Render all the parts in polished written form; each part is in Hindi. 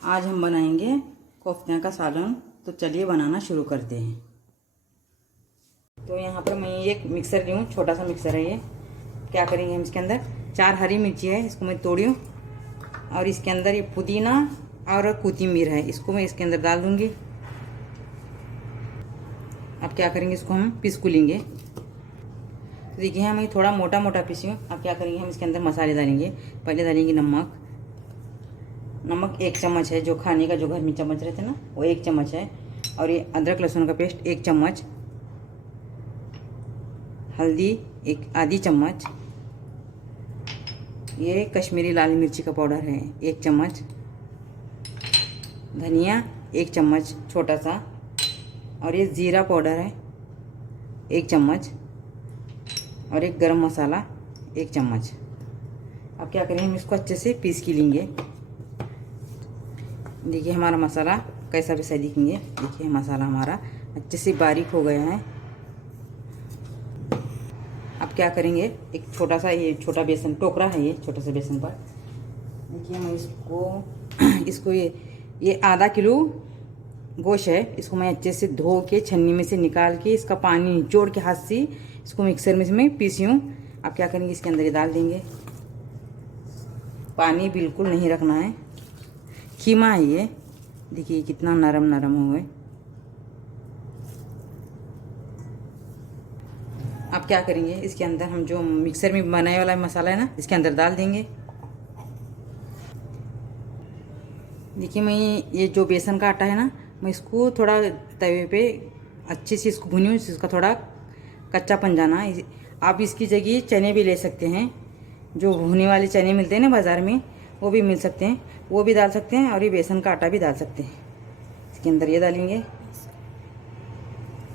आज हम बनाएंगे कोफ्ते का सालन। तो चलिए बनाना शुरू करते हैं। तो यहाँ पर मैं एक मिक्सर ली हूँ, छोटा सा मिक्सर है ये। क्या करेंगे हम इसके अंदर 4 हरी मिर्ची है, इसको मैं तोड़ी हूँ। और इसके अंदर ये पुदीना और कोथिंबीर है, इसको मैं इसके अंदर डाल दूँगी। अब क्या करेंगे, इसको हम पीस को लेंगे। तो देखिए हम ये थोड़ा मोटा मोटा पीसी हूँ। अब क्या करेंगे, हम इसके अंदर मसाले डालेंगे। पहले डालेंगे नमक 1 चम्मच है, जो खाने का जो घर में चम्मच रहते हैं ना, वो 1 चम्मच है। और ये अदरक लहसुन का पेस्ट 1 चम्मच। हल्दी 1 आधी चम्मच। ये कश्मीरी लाल मिर्ची का पाउडर है 1 चम्मच। धनिया 1 चम्मच छोटा सा। और ये ज़ीरा पाउडर है 1 चम्मच। और एक गरम मसाला 1 चम्मच। अब क्या करेंगे, हम इसको अच्छे से पीस के लेंगे। देखिए हमारा मसाला कैसा वैसा दिखेंगे। देखिए मसाला हमारा अच्छे से बारीक हो गया है। अब क्या करेंगे, एक छोटा सा ये छोटा बेसन टोकरा है, ये छोटा सा बेसन पर देखिए मैं इसको ये आधा किलो गोश्त है। इसको मैं अच्छे से धो के छन्नी में से निकाल के इसका पानी निचोड़ के हाथ से इसको मिक्सर में मैं पीसी हूँ। अब क्या करेंगे, इसके अंदर ये डाल देंगे। पानी बिल्कुल नहीं रखना है। कीमा है ये, देखिए कितना नरम नरम हो गए। अब क्या करेंगे, इसके अंदर हम जो मिक्सर में बनाने वाला मसाला है ना, इसके अंदर डाल देंगे। देखिए मैं ये जो बेसन का आटा है ना, मैं इसको थोड़ा तवे पे अच्छे से इसको भूनी हूँ, इसका थोड़ा कच्चापन जाना। आप इसकी जगह चने भी ले सकते हैं, जो भुने वाले चने मिलते हैं ना बाज़ार में, वो भी मिल सकते हैं, वो भी डाल सकते हैं। और ये बेसन का आटा भी डाल सकते हैं। इसके अंदर ये डालेंगे।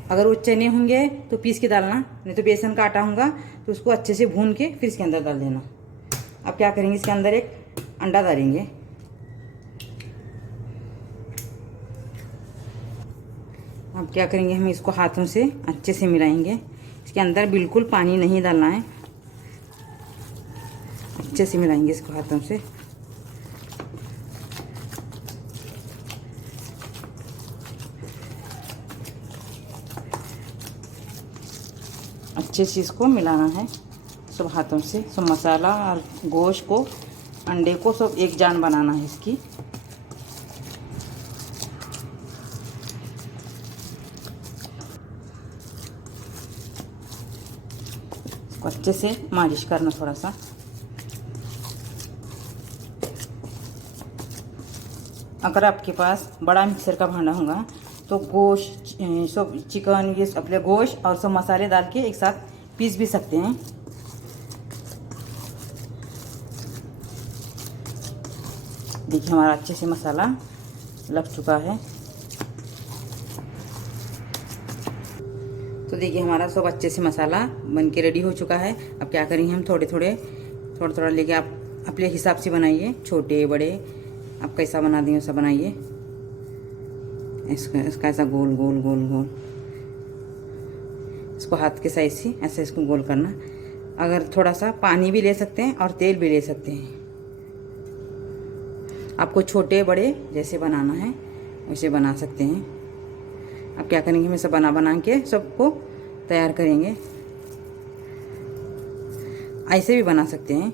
अगर वो चने होंगे तो पीस के डालना, नहीं तो बेसन का आटा होगा तो उसको अच्छे से भून के फिर इसके अंदर डाल देना। अब क्या करेंगे, इसके अंदर एक अंडा डालेंगे। अब क्या करेंगे, हम इसको हाथों से अच्छे से मिलाएंगे। इसके अंदर बिल्कुल पानी नहीं डालना है, अच्छे से मिलाएंगे इसको हाथों से। अच्छे से इसको मिलाना है सब हाथों से। सब मसाला और गोश्त को, अंडे को सब एक जान बनाना है इसकी। इसको अच्छे से मालिश करना थोड़ा सा। अगर आपके पास बड़ा मिक्सर का भांडा होगा तो गोश्त सब चिकन ये अपने गोश्त और सब मसाले डाल के एक साथ पीस भी सकते हैं। देखिए हमारा अच्छे से मसाला लग चुका है। तो देखिए हमारा सब अच्छे से मसाला बन के रेडी हो चुका है। अब क्या करेंगे, हम थोड़े थोड़ा लेके आप अपने हिसाब से बनाइए, छोटे बड़े आप कैसा बना देंगे वैसा बनाइए। इसका ऐसा गोल गोल गोल गोल, इसको हाथ के साइज से ऐसे इसको गोल करना। अगर थोड़ा सा पानी भी ले सकते हैं और तेल भी ले सकते हैं। आपको छोटे बड़े जैसे बनाना है वैसे बना सकते हैं। अब क्या करेंगे, हम सब बना के सबको तैयार करेंगे। ऐसे भी बना सकते हैं,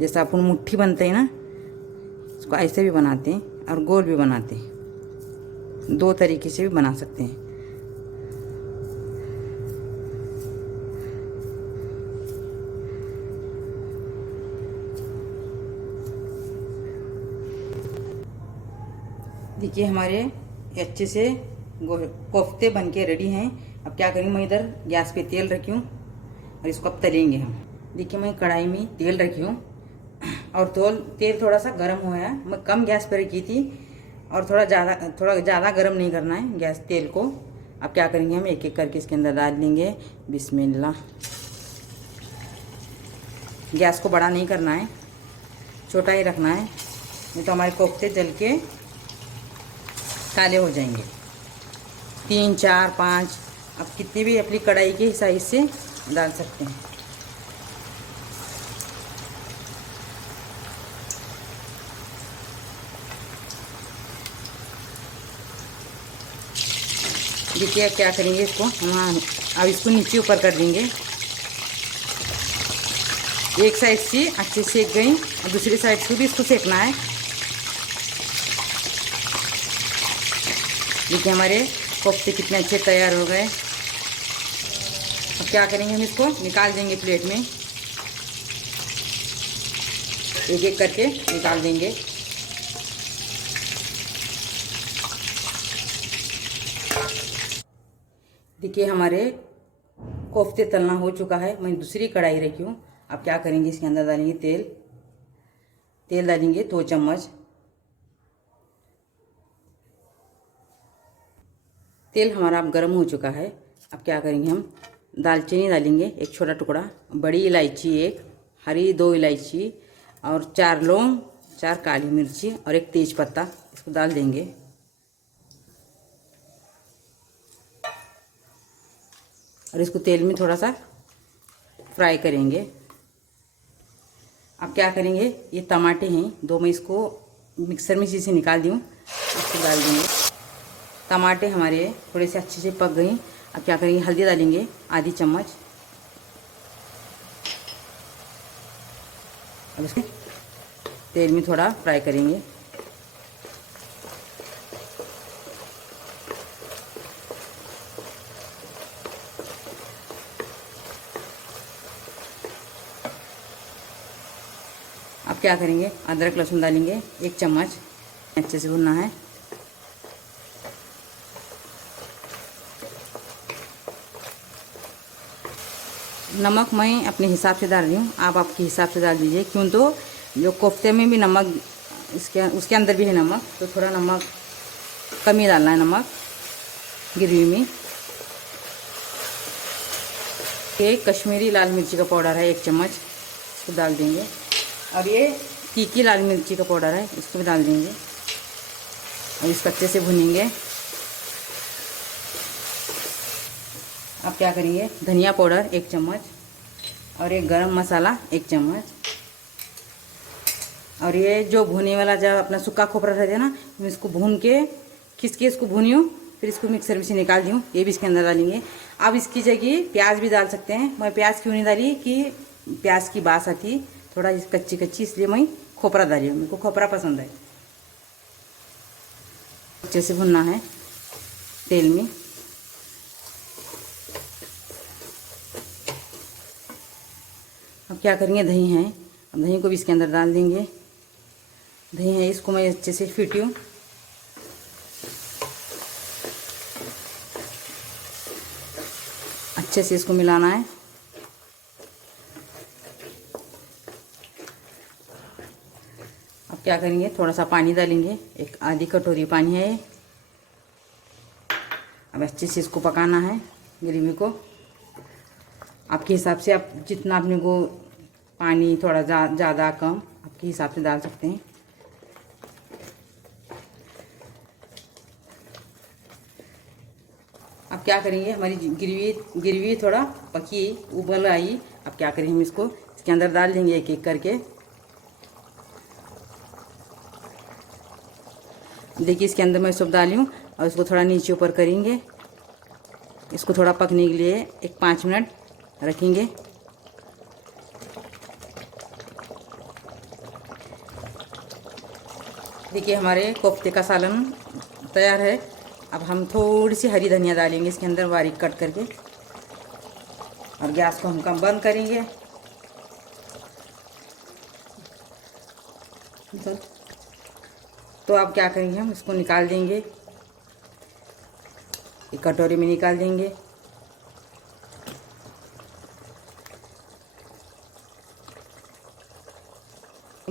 जैसा अपन मुट्ठी बनते हैं ना, इसको ऐसे भी बनाते हैं और गोल भी बनाते हैं। 2 तरीके से भी बना सकते हैं। देखिए हमारे अच्छे से कोफ्ते बन के रेडी हैं। अब क्या करेंगे, मैं इधर गैस पे तेल रखी हूँ और इसको अब तलेंगे हम। देखिए मैं कढ़ाई में तेल रखी हूँ और तेल थोड़ा सा गर्म हुआ है। मैं कम गैस पर रखी थी और थोड़ा ज़्यादा गर्म नहीं करना है गैस तेल को। अब क्या करेंगे, हम एक एक करके इसके अंदर डाल देंगे। बिस्मिल्लाह। गैस को बड़ा नहीं करना है, छोटा ही रखना है, नहीं तो हमारे कोफ्ते जल के काले हो जाएंगे। 3 4 5 आप कितनी भी अपनी कढ़ाई के साइज से डाल सकते हैं। देखिए अब क्या करेंगे, इसको हम अब इसको नीचे ऊपर कर देंगे। एक साइड से अच्छे से सेक गई और दूसरी साइड से भी इसको सेकना है। देखिए हमारे कोफ्ते कितने अच्छे तैयार हो गए। अब क्या करेंगे, हम इसको निकाल देंगे प्लेट में, एक एक करके निकाल देंगे। देखिए हमारे कोफ्ते तलना हो चुका है। मैं दूसरी कढ़ाई रखी हूँ। अब क्या करेंगे, इसके अंदर डालेंगे तेल। तेल डालेंगे 2 चम्मच। तेल हमारा अब गर्म हो चुका है। अब क्या करेंगे, हम दालचीनी डालेंगे, एक छोटा टुकड़ा, बड़ी इलायची एक, हरी 2 इलायची और 4 लौंग, 4 काली मिर्ची और एक तेज पत्ता, इसको डाल देंगे। और इसको तेल में थोड़ा सा फ्राई करेंगे। अब क्या करेंगे, ये टमाटे हैं 2, मैं इसको मिक्सर में से निकाल दी हूँ, इसको डाल देंगे। टमाटे हमारे थोड़े से अच्छे से पक गई। अब क्या करेंगे, हल्दी डालेंगे आधी चम्मच। अब इसको तेल में थोड़ा फ्राई करेंगे। अब क्या करेंगे, अदरक लहसुन डालेंगे 1 चम्मच, अच्छे से भुनना है। नमक मैं अपने हिसाब से डाल रही हूँ, आप आपके हिसाब से डाल दीजिए, क्यों तो जो कोफ्ते में भी नमक उसके अंदर भी है नमक, तो थोड़ा नमक कम ही डालना है, नमक ग्रेवी में। ये कश्मीरी लाल मिर्ची का पाउडर है 1 चम्मच, इसको डाल देंगे। और ये तीखी लाल मिर्ची का पाउडर है, इसको भी डाल देंगे और इसको अच्छे से भुनेंगे। अब क्या करेंगे, धनिया पाउडर 1 चम्मच और ये गरम मसाला 1 चम्मच। और ये जो भुने वाला जब अपना सूखा खोपरा रहता है ना, मैं इसको भून के खींच के इसको भूनी हूँ, फिर इसको मिक्सर में से निकाल दी हूँ, ये भी इसके अंदर डालेंगे। अब इसकी जगह प्याज भी डाल सकते हैं। मैं प्याज क्यों नहीं डाली कि प्याज की बास आती थोड़ा कच्ची कच्ची, इसलिए मैं खोपरा डाली हूँ, मेरे को खोपरा पसंद है। अच्छे से भुनना है तेल में। अब क्या करेंगे, दही है, अब दही को भी इसके अंदर डाल देंगे। दही है, इसको मैं अच्छे से फीटी हूँ। अच्छे से इसको मिलाना है। अब क्या करेंगे, थोड़ा सा पानी डालेंगे, एक आधी कटोरी पानी है। अब अच्छे से इसको पकाना है ग्रेवी को। आपके हिसाब से आप जितना अपने को पानी थोड़ा ज़्यादा कम आपके हिसाब से डाल सकते हैं। अब क्या करेंगे, हमारी ग्रेवी थोड़ा पकी उबल आई। अब क्या करेंगे, हम इसको इसके अंदर डाल देंगे एक एक करके। देखिए इसके अंदर मैं सब डाली हूँ और इसको थोड़ा नीचे ऊपर करेंगे। इसको थोड़ा पकने के लिए एक 5 मिनट रखेंगे। देखिए हमारे कोफ्ते का सालन तैयार है। अब हम थोड़ी सी हरी धनिया डालेंगे इसके अंदर बारीक कट करके, और गैस को हम कम बंद करेंगे। तो अब क्या करेंगे, हम इसको निकाल देंगे, एक कटोरी में निकाल देंगे।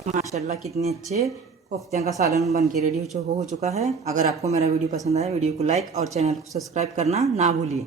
माशाल्लाह कितने अच्छे कोफ्ते का सालन बन के रेडी हो चुका है। अगर आपको मेरा वीडियो पसंद आया, वीडियो को लाइक और चैनल को सब्सक्राइब करना ना भूलिए।